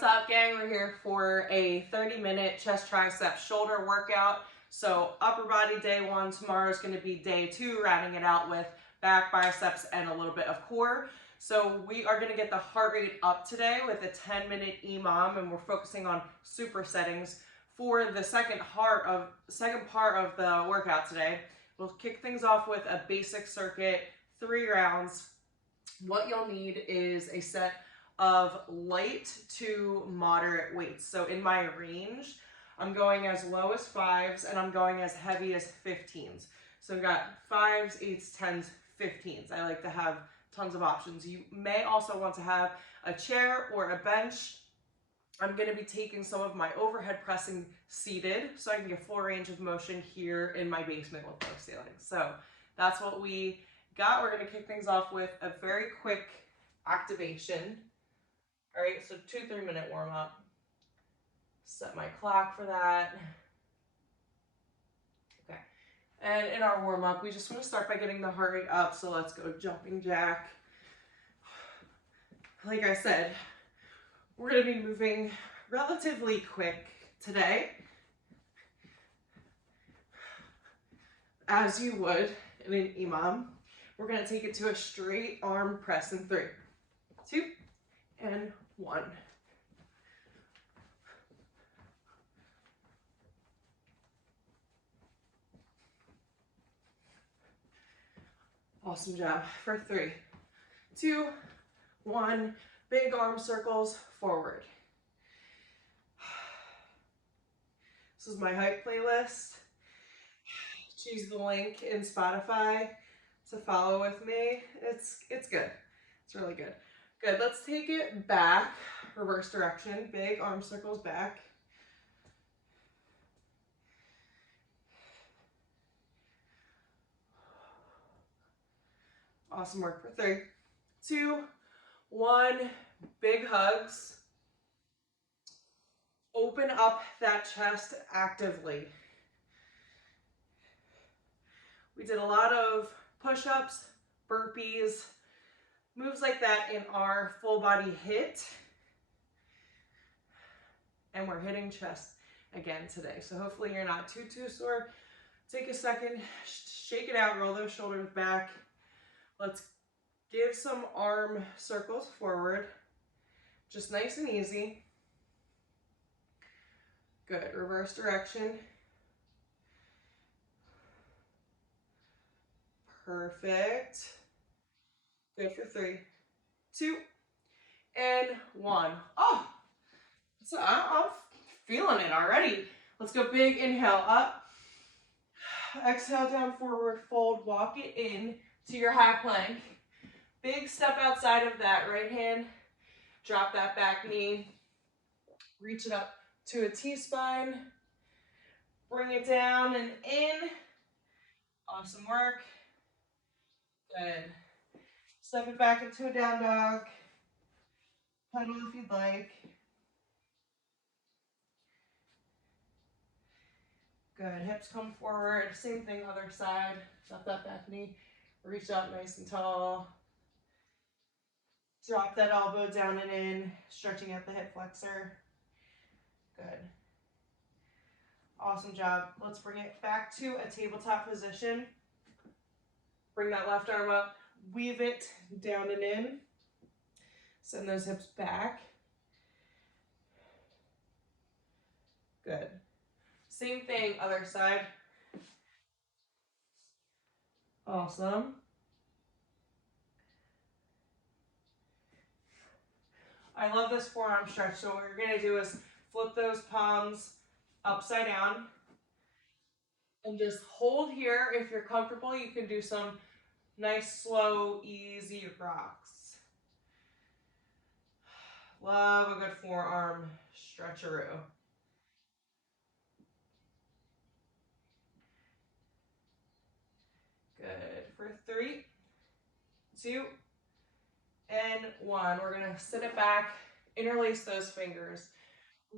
What's up, gang? We're here for a 30-minute chest, tricep, shoulder workout. So upper body day one. Tomorrow is going to be day two, rounding it out with back, biceps, and a little bit of core. So we are going to get the heart rate up today with a 10-minute EMOM, and we're focusing on supersettings. For the second part of the workout today, we'll kick things off with a basic circuit, 3 rounds. What you'll need is a set of light to moderate weights. So in my range, I'm going as low as 5s and I'm going as heavy as 15s. So I've got 5s, 8s, 10s, 15s. I like to have tons of options. You may also want to have a chair or a bench. I'm going to be taking some of my overhead pressing seated so I can get full range of motion here in my basement with no ceiling. So that's what we got. We're going to kick things off with a very quick activation. All right, so 2-3 minute warm up. Set my clock for that. Okay, and in our warm up, we just want to start by getting the heart rate up. So let's go jumping jack. Like I said, we're going to be moving relatively quick today, as you would in an EMOM. We're going to take it to a straight arm press in 3, 2, and 1. Awesome job. For 3, 2, 1. Big arm circles forward. This is my hype playlist. Choose the link in Spotify to follow with me. It's good. It's really good. Good, let's take it back, reverse direction, big arm circles back. Awesome work for 3, 2, 1, big hugs. Open up that chest actively. We did a lot of push-ups, burpees, moves like that in our full body HIIT, and we're hitting chest again today. So hopefully you're not too sore. Take a second, shake it out, roll those shoulders back. Let's give some arm circles forward, just nice and easy. Good, reverse direction. Perfect. Good for 3, 2, and 1. Oh, so I'm feeling it already. Let's go big inhale up. Exhale down, forward fold. Walk it in to your high plank. Big step outside of that right hand. Drop that back knee. Reach it up to a T-spine. Bring it down and in. Awesome work. Good. Step it back into a down dog. Pedal if you'd like. Good. Hips come forward. Same thing, other side. Drop that back knee. Reach up nice and tall. Drop that elbow down and in, stretching out the hip flexor. Good. Awesome job. Let's bring it back to a tabletop position. Bring that left arm up. Weave it down and in. Send those hips back. Good. Same thing, other side. Awesome. I love this forearm stretch. So what you're going to do is flip those palms upside down and just hold here. If you're comfortable, you can do some nice, slow, easy rocks. Love a good forearm stretcheroo. Good. For 3, 2, and 1. We're going to sit it back, interlace those fingers.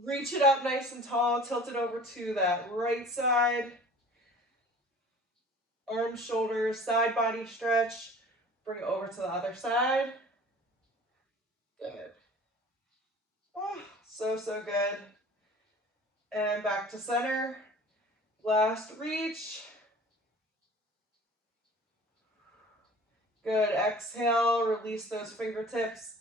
Reach it up nice and tall, tilt it over to that right side. Arms, shoulders, side body stretch. Bring it over to the other side. Good. Oh, So, so good. And back to center. Last reach. Good. Exhale, release those fingertips.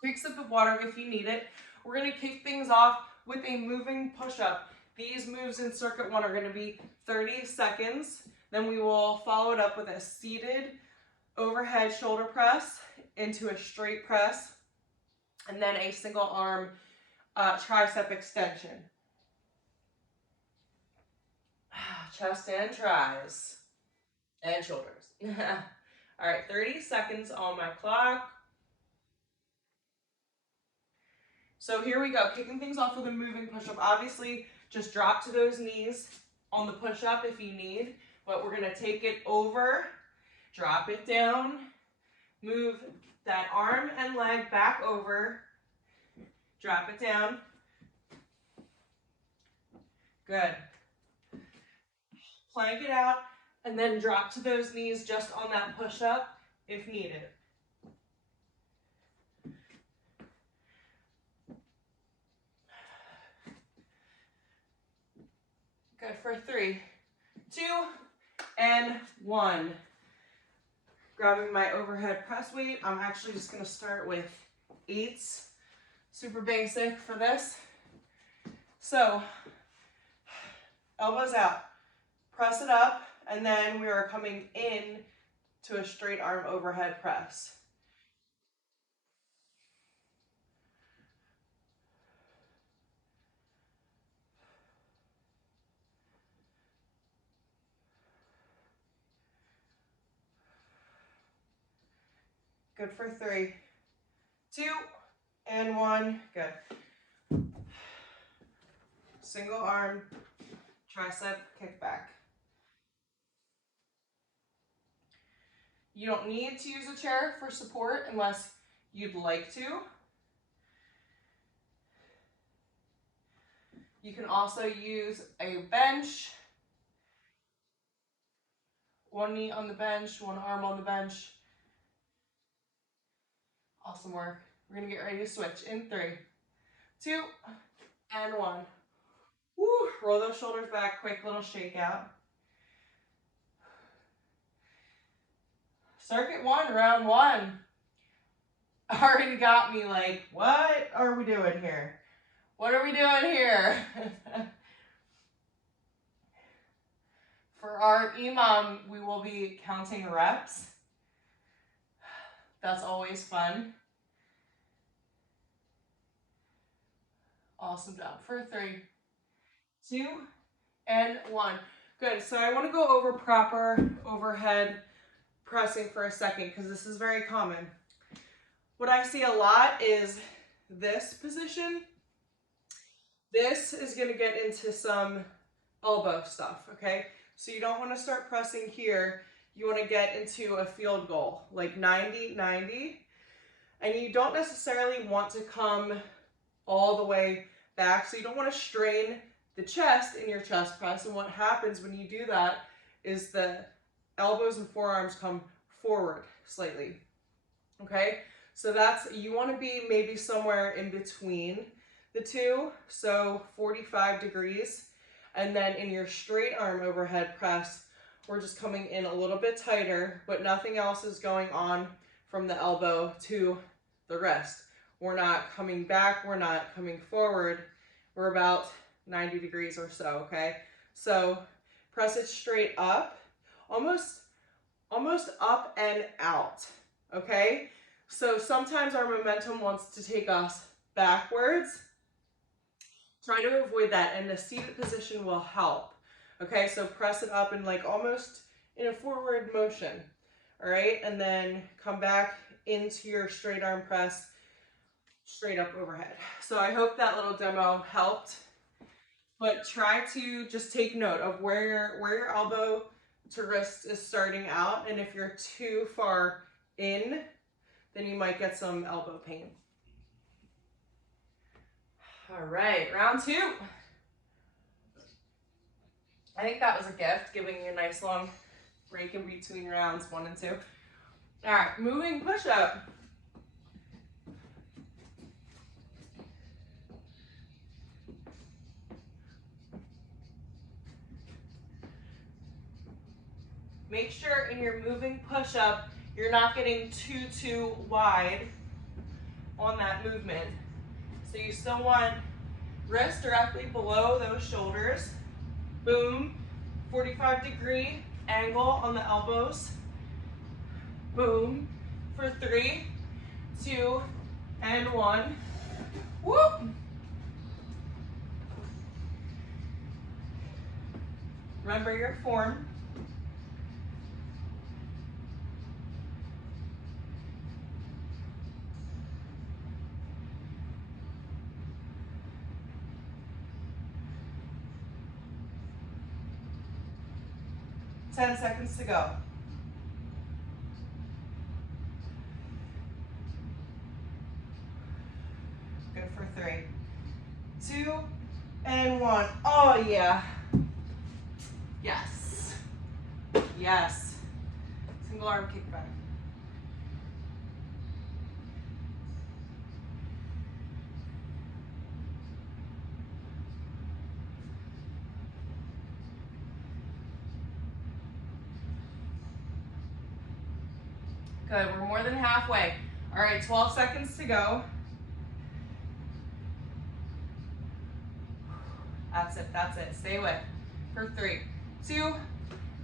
Quick sip of water if you need it. We're going to kick things off with a moving push-up. These moves in circuit 1 are going to be 30 seconds. Then we will follow it up with a seated overhead shoulder press into a straight press, and then a single arm tricep extension. Chest and tris and shoulders. All right, 30 seconds on my clock. So here we go, kicking things off with a moving push-up. Obviously, just drop to those knees on the push-up if you need, but we're gonna take it over, drop it down, move that arm and leg back over, drop it down. Good. Plank it out, and then drop to those knees just on that push-up if needed. Good for 3, 2, and 1. Grabbing my overhead press weight. I'm actually just going to start with 8s. Super basic for this. So, elbows out. Press it up, and then we are coming in to a straight arm overhead press. Good for 3, 2, and 1. Good. Single arm, tricep, kick back. You don't need to use a chair for support unless you'd like to. You can also use a bench. One knee on the bench, one arm on the bench. Awesome work. We're gonna get ready to switch in 3, 2, and 1. Woo, roll those shoulders back, quick little shake out. Circuit 1, round 1. Already got me like, what are we doing here? What are we doing here? For our EMOM, we will be counting reps. That's always fun. Awesome job. For 3, 2, and 1. Good. So I want to go over proper overhead pressing for a second because this is very common. What I see a lot is this position. This is going to get into some elbow stuff, okay? So you don't want to start pressing here. You want to get into a field goal, like 90, 90. And you don't necessarily want to come all the way back. So you don't want to strain the chest in your chest press. And what happens when you do that is the elbows and forearms come forward slightly, okay? So that's, you want to be maybe somewhere in between the two, so 45 degrees. And then in your straight arm overhead press, we're just coming in a little bit tighter, but nothing else is going on from the elbow to the wrist. We're not coming back, we're not coming forward. We're about 90 degrees or so, okay? So press it straight up, almost up and out, okay? So sometimes our momentum wants to take us backwards. Try to avoid that, and the seated position will help. Okay, so press it up and like almost in a forward motion. All right, and then come back into your straight arm press, straight up overhead. So I hope that little demo helped. But try to just take note of where your elbow to wrist is starting out, and if you're too far in, then you might get some elbow pain. All right, round 2. I think that was a gift, giving you a nice long break in between rounds 1 and 2. All right, moving push-up. Make sure in your moving push-up, you're not getting too wide on that movement. So you still want wrist directly below those shoulders. Boom, 45-degree angle on the elbows. Boom, for 3, 2, and 1. Whoop. Remember your form. Ten seconds to go. Good for 3, 2, and 1. Oh yeah. Yes. Yes. Single arm kickback. Good, we're more than halfway. All right, 12 seconds to go. That's it. Stay with. For 3, 2,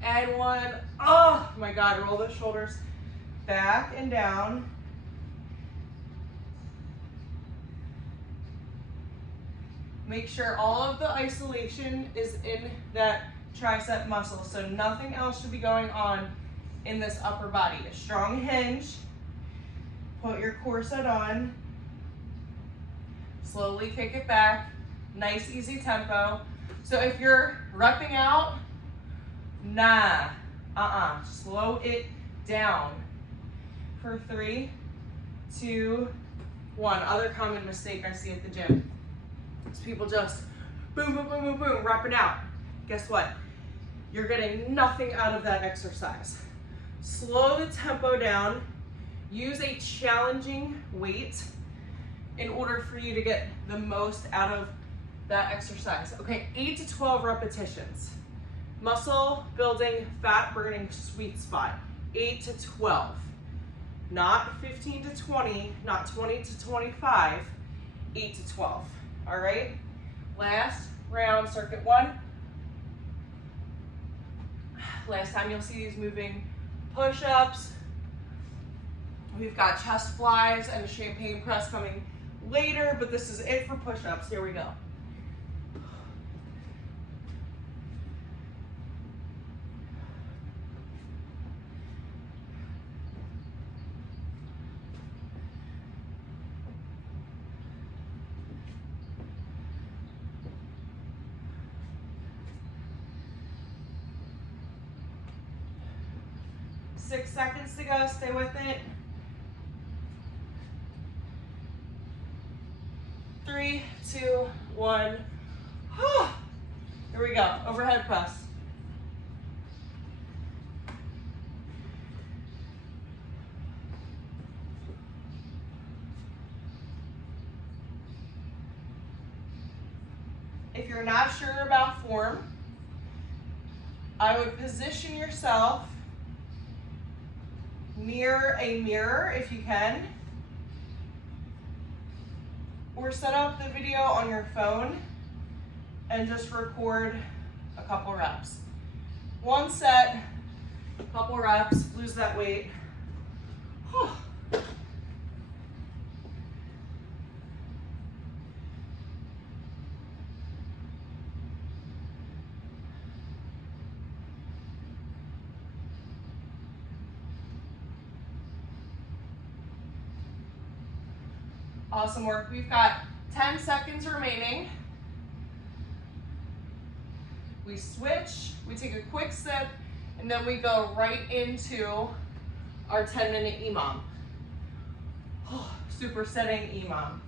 and 1. Oh my God, roll those shoulders back and down. Make sure all of the isolation is in that tricep muscle, so nothing else should be going on in this upper body. A strong hinge. Put your corset on. Slowly kick it back. Nice, easy tempo. So if you're repping out, slow it down. For 3, 2, 1. Other common mistake I see at the gym is people just boom, boom, boom, boom, boom, repping out. Guess what? You're getting nothing out of that exercise. Slow the tempo down. Use a challenging weight in order for you to get the most out of that exercise. Okay, 8 to 12 repetitions. Muscle building, fat burning sweet spot. 8 to 12. Not 15 to 20, not 20 to 25, 8 to 12. All right? Last round, circuit 1. Last time you'll see these moving push-ups. We've got chest flies and a champagne press coming later, but this is it for push-ups. Here we go. Six seconds to go, stay with it. 3, 2, 1. Here we go, overhead press. If you're not sure about form, I would position yourself near a mirror if you can, or set up the video on your phone and just record a couple reps. 1 set, couple reps, lose that weight. Awesome work. We've got 10 seconds remaining. We switch, we take a quick sip, and then we go right into our 10-minute EMOM. Supersetting EMOM.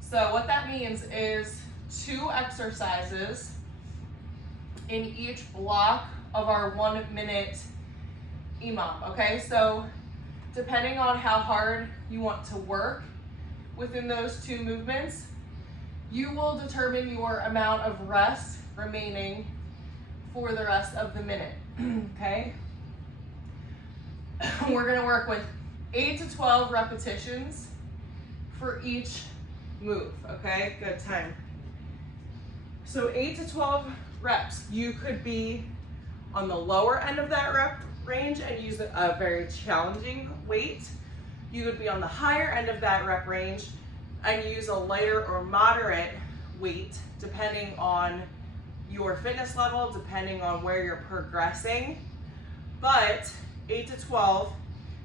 So what that means is 2 exercises in each block of our 1-minute EMOM, okay? So depending on how hard you want to work within those 2 movements, you will determine your amount of rest remaining for the rest of the minute, okay? We're gonna work with 8 to 12 repetitions for each move, okay? Good time. So 8 to 12 reps. You could be on the lower end of that rep range and use a very challenging weight. You would be on the higher end of that rep range and use a lighter or moderate weight depending on your fitness level, depending on where you're progressing. But 8 to 12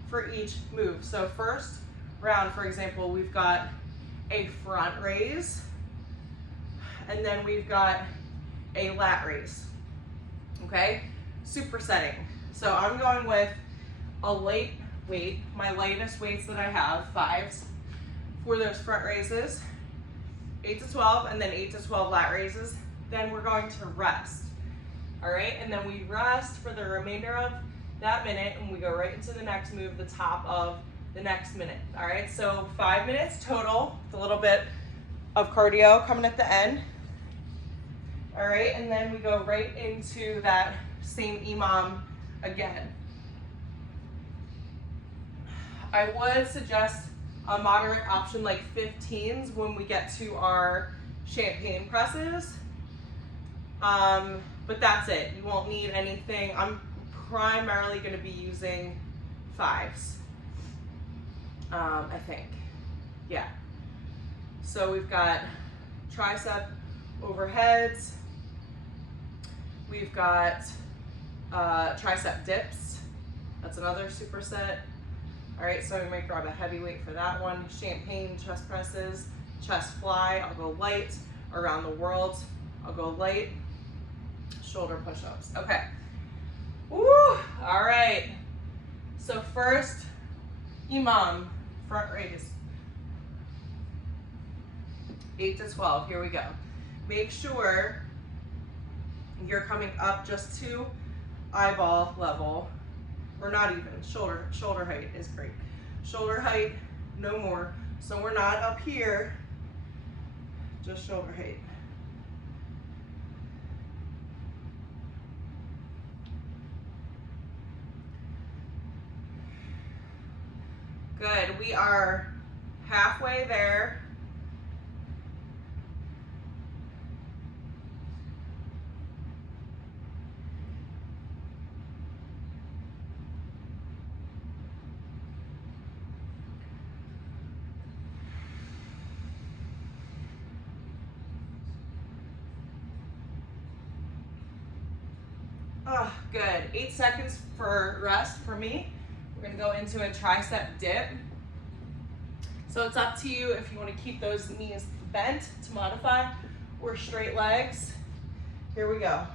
for each move. So first round, for example, we've got a front raise, and then we've got a lat raise, okay? Supersetting. So I'm going with a light weight, my lightest weights that I have, 5s, for those front raises, 8 to 12, and then 8 to 12 lat raises. Then we're going to rest, all right? And then we rest for the remainder of that minute, and we go right into the next move, the top of the next minute, all right? So 5 minutes total, with a little bit of cardio coming at the end, all right? And then we go right into that same EMOM again. I would suggest a moderate option like 15s when we get to our champagne presses. But that's it. You won't need anything. I'm primarily going to be using 5s, I think. Yeah. So we've got tricep overheads. We've got tricep dips. That's another superset. All right, so we might grab a heavy weight for that one. Champagne chest presses, chest fly, I'll go light. Around the world, I'll go light. Shoulder push-ups, okay. Woo, all right. So first, EMOM, front raise. 8 to 12, here we go. Make sure you're coming up just to eyeball level, or not even, shoulder height is great. Shoulder height, no more. So we're not up here, just shoulder height. Good, we are halfway there. Oh, good. 8 seconds for rest for me. We're gonna go into a tricep dip. So it's up to you if you want to keep those knees bent to modify, or straight legs. Here we go.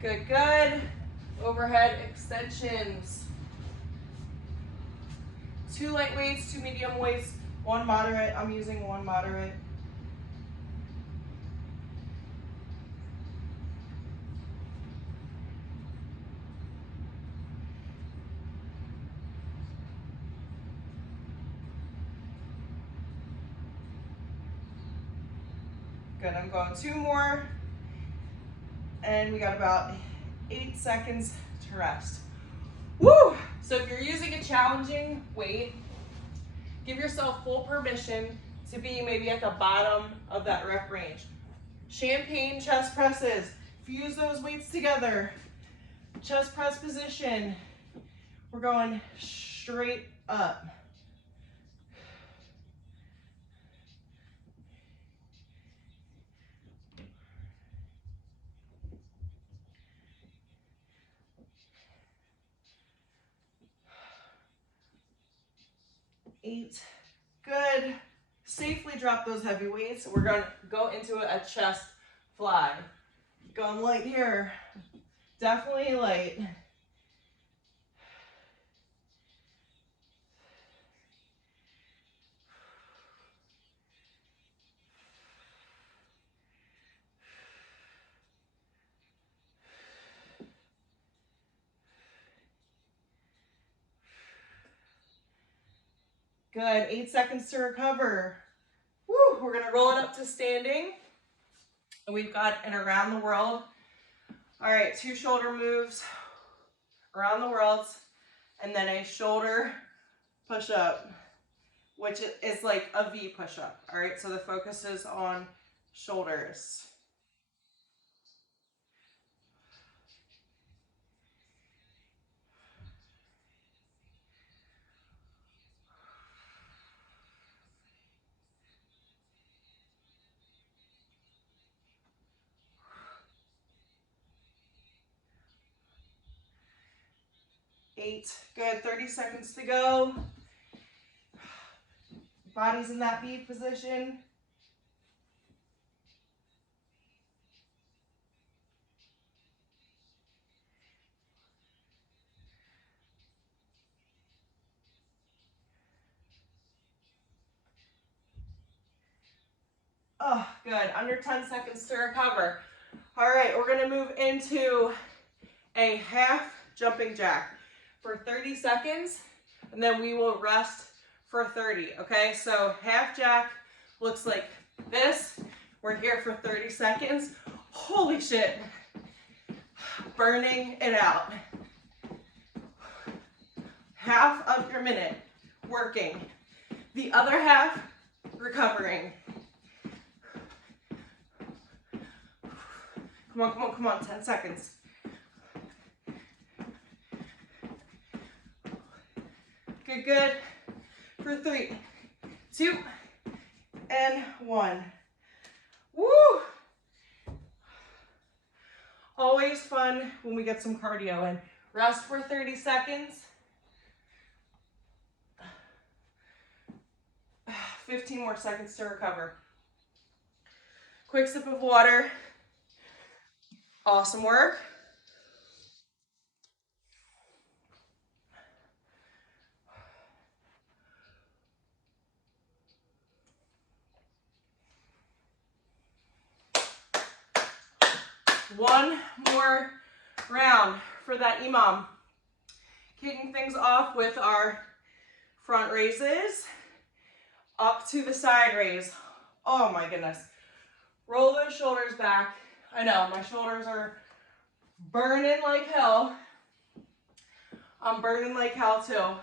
Good, good. Overhead extensions. 2 light weights, 2 medium weights, 1 moderate. I'm using 1 moderate. Good, I'm going 2 more. And we got about 8 seconds to rest. Woo! So if you're using a challenging weight, give yourself full permission to be maybe at the bottom of that rep range. Champagne chest presses, fuse those weights together. Chest press position. We're going straight up. Eight. Good. Safely drop those heavy weights. We're going to go into a chest fly. Going light here. Definitely light. Good, 8 seconds to recover. Woo, we're gonna roll it up to standing. And we've got an around the world. All right, 2 shoulder moves around the world, and then a shoulder push up, which is like a V push up. All right, so the focus is on shoulders. Eight, good, 30 seconds to go. Body's in that V position. Oh, good, under 10 seconds to recover. All right, we're gonna move into a half jumping jack for 30 seconds, and then we will rest for 30, okay? So half jack looks like this. We're here for 30 seconds. Holy shit. Burning it out. Half of your minute working. The other half recovering. Come on, come on, come on, 10 seconds. Good, good. For 3, 2, and 1. Woo! Always fun when we get some cardio in. Rest for 30 seconds. 15 more seconds to recover. Quick sip of water. Awesome work. One more round for that EMOM. Kicking things off with our front raises, up to the side raise. Oh my goodness. Roll those shoulders back. I know, my shoulders are burning like hell. I'm burning like hell too.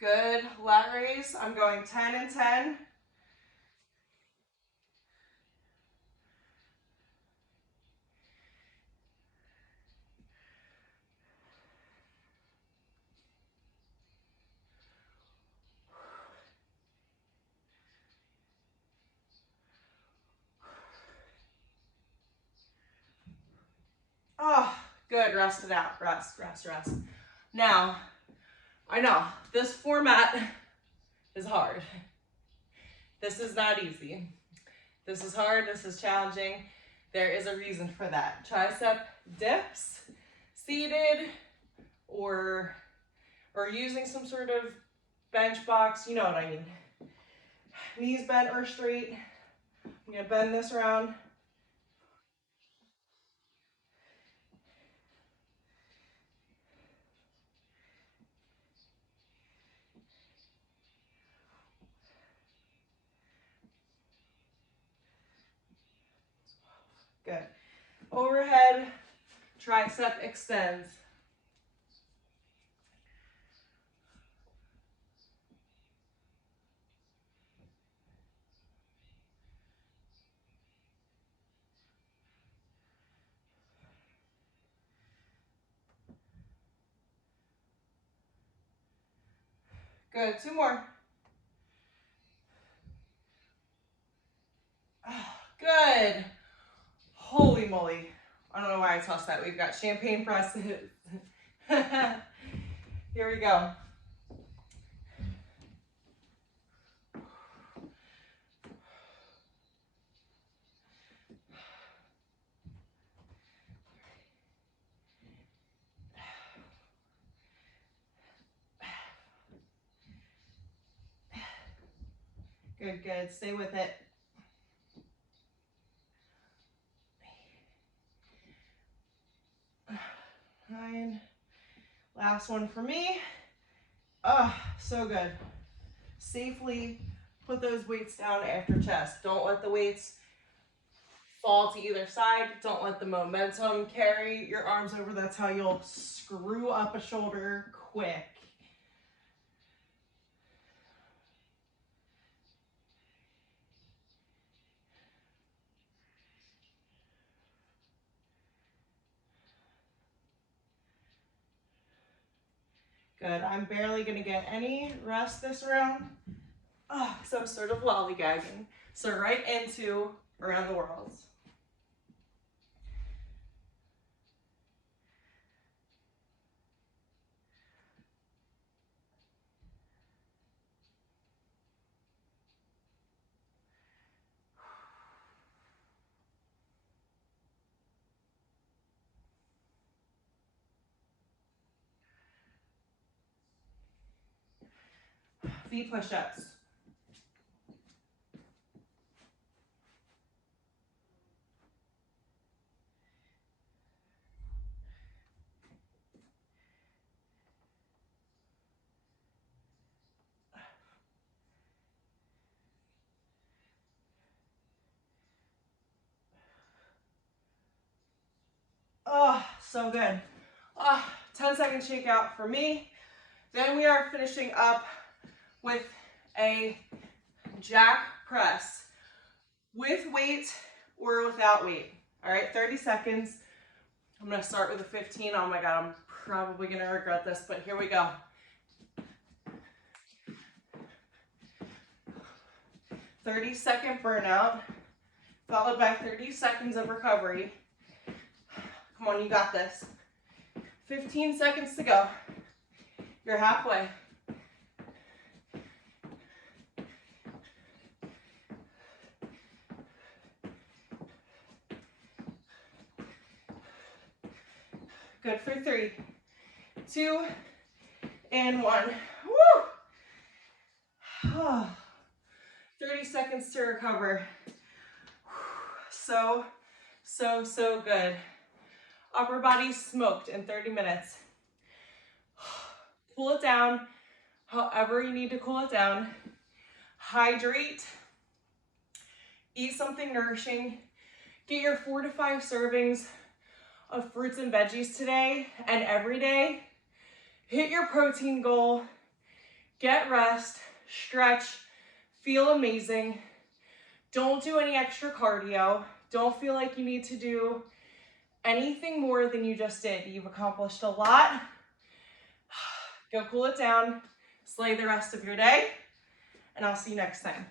Good, lat raise. I'm going 10 and 10. Oh, good, rest it out, rest, rest, rest. Now, I know, this format is hard. This is not easy. This is hard, this is challenging. There is a reason for that. Tricep dips, seated, or using some sort of bench box, you know what I mean. Knees bent or straight. I'm gonna bend this around. Good. Overhead, tricep extends. Good, 2 more. Oh, good. Holy moly. I don't know why I tossed that. We've got champagne presses. Here we go. good, good. Stay with it. 9. Last one for me. So good. Safely put those weights down after chest. Don't let the weights fall to either side. Don't let the momentum carry your arms over. That's how you'll screw up a shoulder quick. Good. I'm barely going to get any rest this round. So I'm sort of lollygagging. So right into around the world. V push-ups. Oh, so good. 10-second shake out for me. Then we are finishing up with a jack press with weight or without weight. All right, 30 seconds. I'm gonna start with a 15. Oh my God, I'm probably gonna regret this, but here we go. 30-second burnout, followed by 30 seconds of recovery. Come on, you got this. 15 seconds to go. You're halfway. Good for 3, 2, and 1. Woo! 30 seconds to recover. So good. Upper body smoked in 30 minutes. Cool it down however you need to cool it down. Hydrate. Eat something nourishing. Get your 4 to 5 servings of fruits and veggies today and every day. Hit your protein goal. Get rest. Stretch. Feel amazing. Don't do any extra cardio. Don't feel like you need to do anything more than you just did. You've accomplished a lot. Go cool it down. Slay the rest of your day. And I'll see you next time.